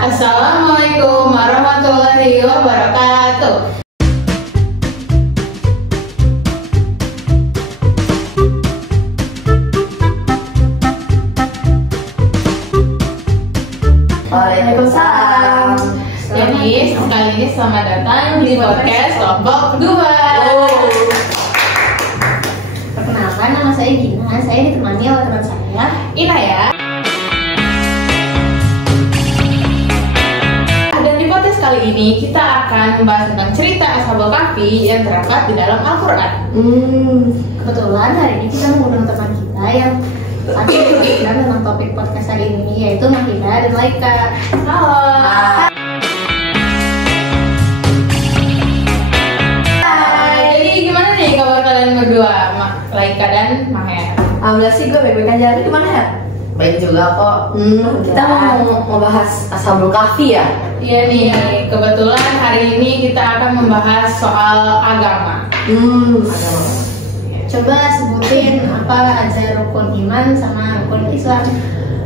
Assalamualaikum warahmatullahi wabarakatuh. Waalaikumsalam. Jadi sekali ini selamat datang di podcast kelompok 2. Perkenalkan, nama saya Gina. Saya ditemani oleh teman saya Ina ya. Dan di podcast kali ini kita akan membahas tentang cerita Ashabul Kahfi yang terdapat di dalam Al-Quran. Kebetulan hari ini kita mengundang teman kita yang akan berbicara tentang topik podcast hari ini, yaitu Mahida dan Laika. Halo. Jadi gimana nih kabar kalian berdua, Laika dan Mahya? Alhamdulillah sih gue baik-baik aja. Lu gimana ya? Baik juga kok. Kita mau membahas Ashabul Kahfi ya. Iya nih, kebetulan hari ini kita akan membahas soal agama. Coba sebutin apa aja rukun iman sama rukun Islam.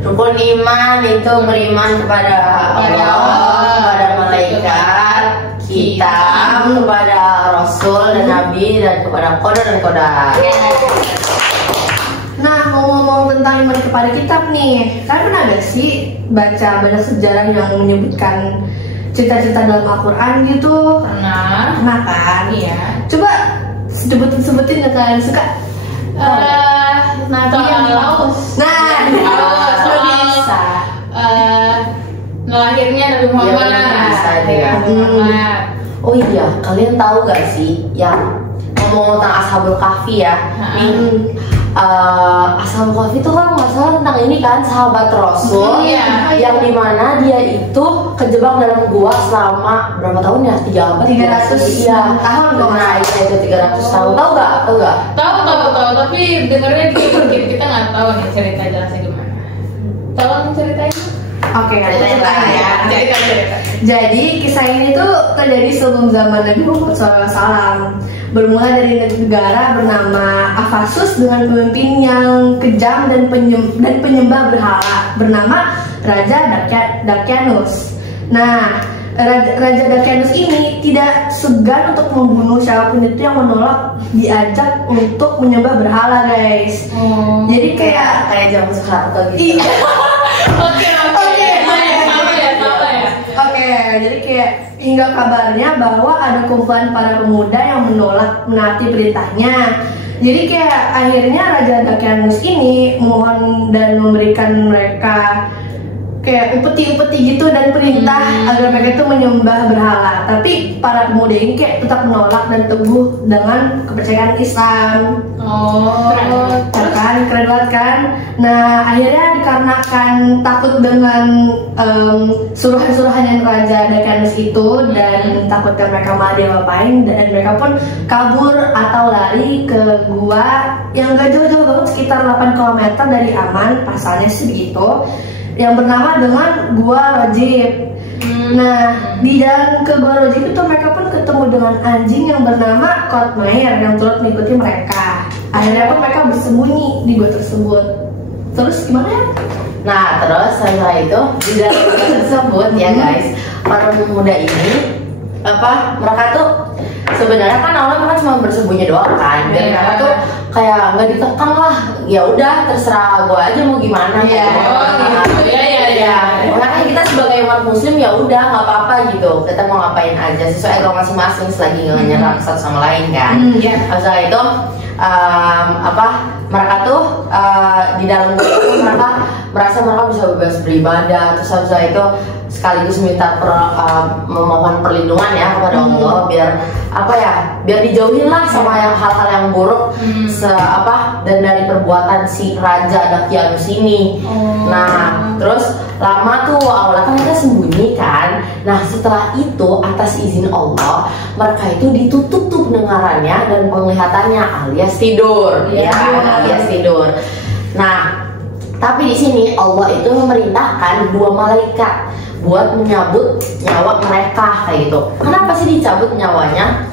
Rukun iman itu beriman kepada Allah, kepada malaikat, kitab, kepada Rasul dan Nabi, dan kepada qadar dan qadar. Nah, ngomong tentang iman kepada kitab nih, kalian pernah gak sih baca banyak sejarah yang menyebutkan cerita-cerita dalam Al-Quran gitu? Pernah? Pernah kan? Iya. Coba sebutin gak kalian suka? Nabi yang dipaus. Nah, Soal bisa. Ngelahirnya Nabi Muhammad. Iya, bisa juga. Nabi Muhammad. Oh iya, kalian tahu gak sih yang ngomong tentang Ashabul Kahfi ya? Ashabul Kahfi itu kan masalah tentang ini kan, sahabat Rasul, yang dimana dia itu kejebak dalam gua selama berapa tahun ya? 300 tahun dong. Nah, itu 300 tahun. Tahu gak? Tahu, tapi dengarnya dikit kita nggak tahu nih cerita jelasnya gimana. Tolong ceritain. Oke, Cerita ya. Cerita. Jadi kisah ini tuh terjadi sebelum zaman Nabi Muhammad SAW. Bermula dari negara bernama Afasus dengan pemimpin yang kejam dan penyembah berhala bernama Raja Dakianus. Nah, Raja Dakianus ini tidak segan untuk membunuh siapapun itu yang menolak diajak untuk menyembah berhala, guys. Jadi kayak Jamu Soeharto gitu. Oke. Oke, jadi kayak hingga kabarnya bahwa ada kumpulan para pemuda yang menolak menaati perintahnya. Jadi kayak akhirnya Raja Dakianus ini mohon dan memberikan mereka kayak upeti gitu dan perintah agar mereka itu menyembah berhala. Tapi para pemuda ini kayak tetap menolak dan teguh dengan kepercayaan Islam. Keren banget kan? Nah, akhirnya dikarenakan takut dengan suruhan-suruhan Raja Dakianus itu dan takutnya mereka malah diapain, dan mereka pun kabur atau lari ke gua yang gak jauh-jauh banget, sekitar 8 km dari Aman, pasalnya sih begitu, yang bernama dengan Gua Rajib. Nah, di dalam ke Gua Rajib itu mereka pun ketemu dengan anjing yang bernama Kotmair yang turut mengikuti mereka. Akhirnya pun mereka bersembunyi di gua tersebut. Terus gimana ya? Nah, terus setelah itu di dalam gua tersebut ya guys, para pemuda ini mereka tuh sebenarnya kan awalnya kan cuma bersembunyi doang kan, dan mereka tuh kayak nggak dikekang lah, ya udah terserah gue aja mau gimana. Makanya kita sebagai umat muslim ya udah nggak apa-apa gitu, kita mau ngapain aja sesuai agama masing-masing selagi nggak nyerang satu sama lain kan. Setelah itu mereka tuh di dalam itu mereka merasa mereka bisa bebas beribadah, terus setelah itu sekaligus minta memohon perlindungan ya kepada Allah biar dijauhin lah sama hal-hal yang buruk dan dari perbuatan si Raja Dakianus ini. Nah, terus lama tuh awalnya kan mereka sembunyi kan. Nah, setelah itu atas izin Allah mereka itu ditutup tuh pendengarannya dan penglihatannya alias tidur. Alias tidur. Nah, tapi di sini Allah itu memerintahkan 2 malaikat buat menyabut nyawa mereka kayak gitu. Kenapa sih dicabut nyawanya?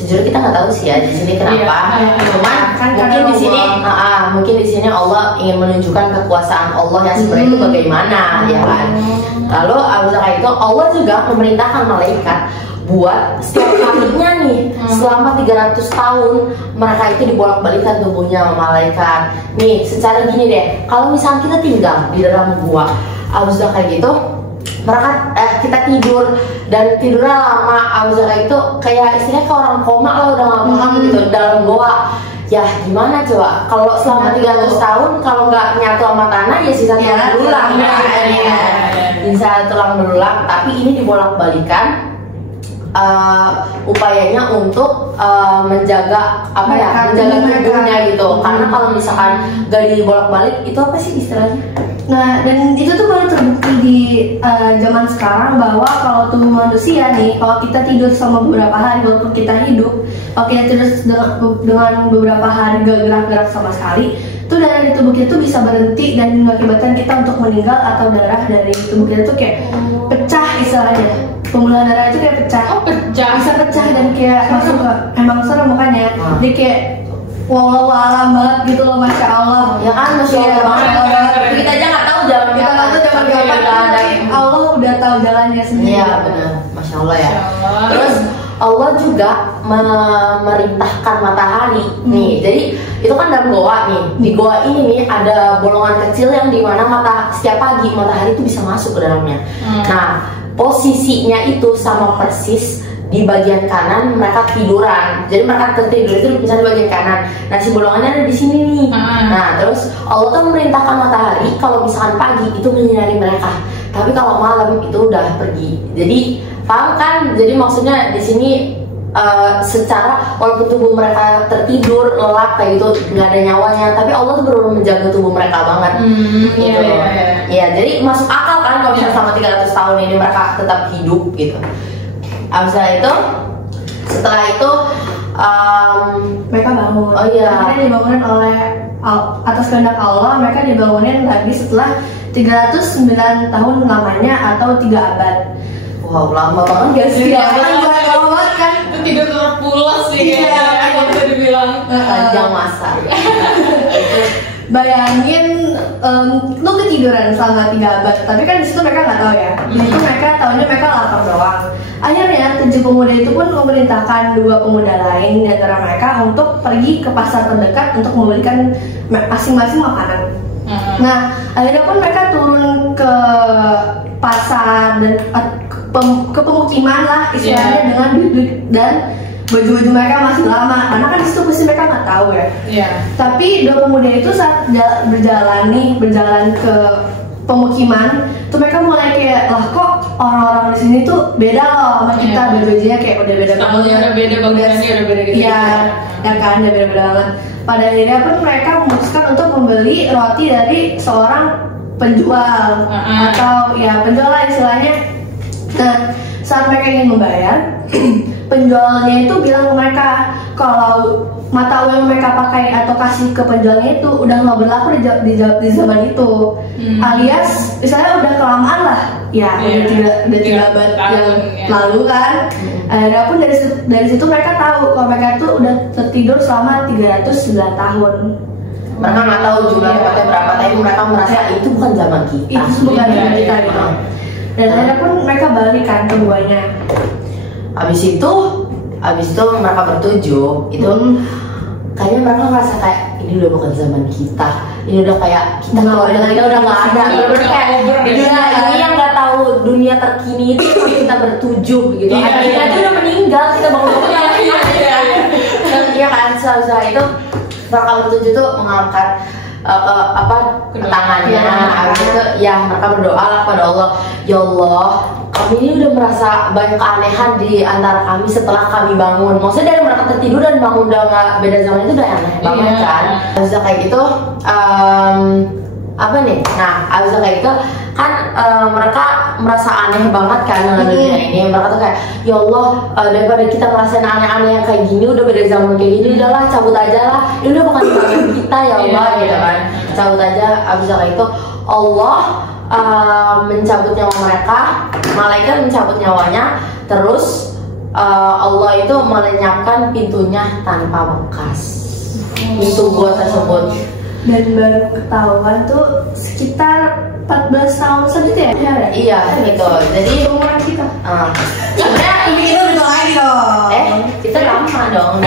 sejujurnya kita nggak tahu sih ya di sini kenapa. Iya. Cuman Kan mungkin karena di sini, mungkin di sini Allah ingin menunjukkan kekuasaan Allah yang sebenarnya itu bagaimana, ya kan. Lalu abis kayak itu Allah juga memerintahkan malaikat buat setiap harinya nih selama 300 tahun mereka itu dibolak-balikan tubuhnya sama malaikat. Nih secara gini deh, kalau misalnya kita tinggal di dalam gua, abis kayak gitu mereka kita tidur dan tidurnya lama, abis itu kayak istilahnya ke orang koma lah, udah nggak paham gitu dalam goa. Ya gimana coba kalau selama 300 tahun kalau nggak nyatu sama tanah ya sisa tulang belulang sisa tulang belulang. Tapi ini dibolak-balikan upayanya untuk menjaga apa ya, menjaga tubuhnya gitu. Karena kalau misalkan gak dibolak-balik itu apa sih istilahnya? Nah, dan itu tuh baru terbukti di zaman sekarang bahwa kalau tubuh manusia nih, kalau kita tidur selama beberapa hari walaupun kita hidup, kalau kita tidur dengan beberapa hari gak gerak-gerak sama sekali, itu darah di tubuh kita tuh bisa berhenti dan mengakibatkan kita untuk meninggal, atau darah dari tubuh kita tuh kayak pecah istilahnya. Pembuluhan darah itu kayak pecah. Oh, pecah. Bisa pecah dan kayak masuk ke, emang serem makanya. Jadi kayak walau alam banget gitu loh, masya Allah. Ya kan, masya Allah banget. Kita aja nggak tahu jalan Kita nggak tahu jalan kapan, Allah udah tahu jalannya sendiri. Iya benar, masya Allah ya. Masya Allah. Terus Allah juga memerintahkan matahari nih. Jadi itu kan dalam goa nih. Di goa ini nih ada bolongan kecil yang dimana setiap pagi matahari itu bisa masuk ke dalamnya. Nah posisinya itu sama persis di bagian kanan mereka tiduran. Jadi mereka tertidur itu misalnya di bagian kanan. Nah si bolongannya ada di sini nih. Nah terus Allah tuh memerintahkan matahari kalau misalkan pagi itu menyinari mereka, tapi kalau malam itu udah pergi. Jadi paham kan? Jadi maksudnya di sini secara walaupun tubuh mereka tertidur lelap kayak gitu nggak ada nyawanya, tapi Allah tuh benar-benar menjaga tubuh mereka banget. Gitu. Iya, jadi masuk akal kan kalau misalnya selama 300 tahun ini mereka tetap hidup gitu. Abis itu setelah itu mereka bangun. Oh iya. Mereka dibangunin oleh atas kehendak Allah. Mereka dibangunin lagi setelah 309 tahun lamanya atau 3 abad. Wow, lama banget gak sih? Lama banget kan? Itu tidur terpulas sih kayaknya kalau bisa dibilang. Panjang masa. Bayangin lu ketiduran selama 3 abad, tapi kan disitu mereka nggak tahu ya. Itu mereka tahunya mereka lapar doang. Akhirnya 7 pemuda itu pun memerintahkan 2 pemuda lain di antara mereka untuk pergi ke pasar terdekat untuk membelikan masing-masing makanan. Nah, akhirnya pun mereka turun ke pasar dan ke pemukiman lah istilahnya dengan duit dan baju-baju mereka masih lama, karena kan disitu pasti mereka nggak tahu ya. Tapi 2 pemuda itu saat berjalan ke pemukiman, tuh mereka mulai kayak, lah kok orang-orang di sini tuh beda loh sama kita, baju-bajunya kayak udah beda banget. Udah beda bangunannya, udah beda gitu. Iya, ya kan, udah beda banget. Pada akhirnya pun mereka memutuskan untuk membeli roti dari seorang penjual atau ya penjual lah istilahnya. Nah, saat mereka ingin membayar, penjualnya itu bilang ke mereka kalau mata uang yang mereka pakai atau kasih ke penjualnya itu udah nggak berlaku di zaman itu, alias misalnya udah kelamaan lah ya, udah 3 abad yang lalu kan. Akhirnya pun dari situ mereka tahu kalau mereka tuh udah tertidur selama 309 tahun. Mereka nggak tahu jumlah tepatnya berapa, tapi mereka merasa itu bukan zaman kita. Itu bukan zaman kita gitu. Dan akhirnya pun mereka balik kan ke guanya. Abis itu mereka bertujuh itu kayaknya mereka merasa kayak ini udah bukan zaman kita, ini udah kayak kita udah nggak ada, bener kayak ini yang nggak tahu dunia terkini itu kita bertujuh gitu. Kita aja udah meninggal, kita bangun iya kan. Setelah itu mereka bertujuh tuh mengangkat tangannya, habis itu ya mereka berdoa lah pada Allah, ya Allah, kami ini udah merasa banyak keanehan di antara kami setelah kami bangun. Maksudnya dari mereka tertidur dan bangun udah nggak beda zaman itu udah aneh banget kan. Habis kayak gitu apa nih? Nah habis kayak gitu kan mereka merasa aneh banget kan dengan dunia ini. Mereka tuh kayak, ya Allah, daripada kita ngerasain aneh-aneh yang kayak gini, udah beda zaman kayak gini, udahlah cabut aja lah, ini udah bukan zaman kita ya Allah gitu kan, cabut aja. Abis kayak itu Allah mencabut nyawa mereka, malaikat mencabut nyawanya, terus Allah itu melenyapkan pintunya tanpa bekas. Pintu gua tersebut. Dan baru ketahuan tuh sekitar 14 tahun segitu ya? Iya gitu. Jadi umuran kita. sebenarnya ini itu udah lagi dong. Kita lama dong.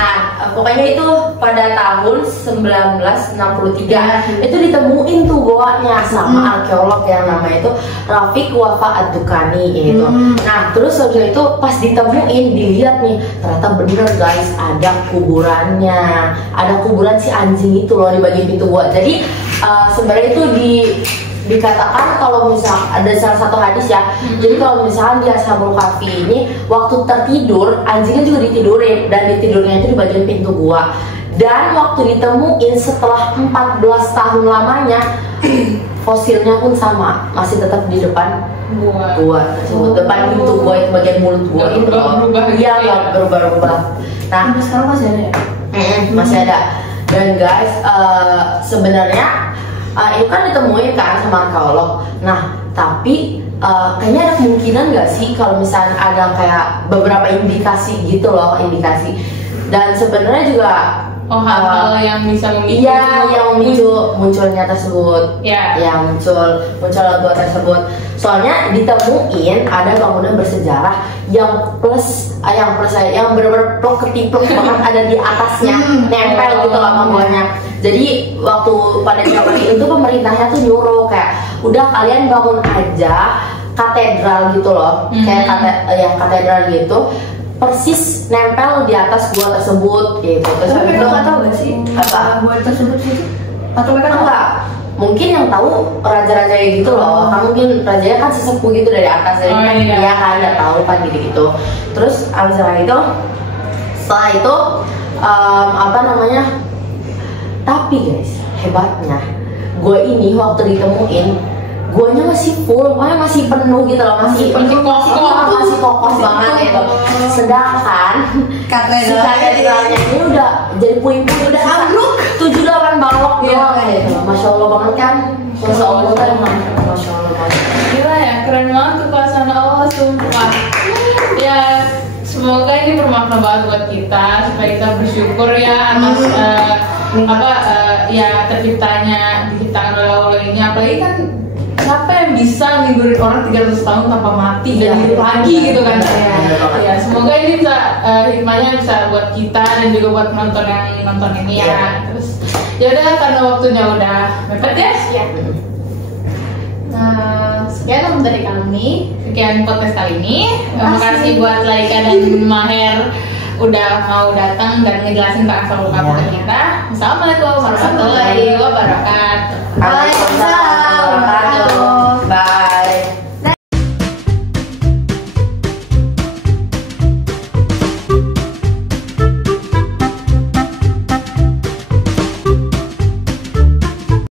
Nah, pokoknya itu pada tahun 1963 itu ditemuin tuh goanya sama arkeolog yang namanya itu Rafiq Wafa Ad-Dukani gitu. Nah, terus habis itu pas ditemuin dilihat nih, ternyata bener guys, ada kuburannya. Ada kuburan si anjing itu loh di bagian pintu gua. Jadi sebenarnya itu dikatakan kalau misal ada salah satu hadis ya, jadi kalau misalkan di Ashabul Kahfi ini waktu tertidur anjingnya juga ditidurin dan ditidurnya itu di bagian pintu gua, dan waktu ditemuin setelah 14 tahun lamanya fosilnya pun sama, masih tetap di depan gua tersebut, depan pintu gua itu bagian mulut gua itu iya nggak berubah-ubah. Nah sekarang masih ada ya? Masih ada. Dan guys, sebenarnya itu kan ditemuin kan sama arkeolog. Nah, tapi kayaknya ada kemungkinan nggak sih kalau misalnya ada kayak beberapa indikasi gitu loh, indikasi. Dan sebenarnya juga hal-hal yang bisa memicu yang munculnya tersebut. Yang muncul gua tersebut. Soalnya ditemuin ada bangunan bersejarah yang bener-bener plok ketiplok banget ada di atasnya, nempel gitu loh bangunannya. Jadi waktu pada zaman itu pemerintahnya tuh nyuruh kayak udah kalian bangun aja katedral gitu loh, kayak katedral gitu, persis nempel di atas gua tersebut gitu. Terus tapi mereka nggak tahu nggak sih apa gua tersebut itu? Atau mereka enggak? Mungkin yang tahu raja-raja gitu loh, kan mungkin rajanya kan sesepuh gitu dari atas, jadi kan dia kan nggak tahu kan gitu-gitu. Terus abis itu setelah itu tapi guys hebatnya gue ini waktu ditemuin guanya masih full, masih penuh gitu loh, masih kokoh banget gitu. Sedangkan si katedralnya ini udah jadi puing-puing, udah ambruk 7-8 balok doang gitu. Masya Allah banget kan, Masya Allah kan, Masya Allah banget. Gila ya, keren banget tuh kuasa Allah, sumpah. Ya, semoga ini bermakna banget buat kita supaya kita bersyukur ya atas terciptakan oleh Allah ini. Apalagi kan siapa yang bisa ngidurin orang 300 tahun tanpa mati dan hidup lagi gitu kan ya. Semoga ini bisa hikmahnya bisa buat kita dan juga buat penonton yang nonton ini ya. Terus ya udah, karena waktunya udah mepet ya. Sekian dari kami. Sekian podcast kali ini. Terima kasih buat Laika dan Maher udah mau datang dan ngejelasin tentang Ashabul Kahfi kita. Assalamualaikum warahmatullahi wabarakatuh.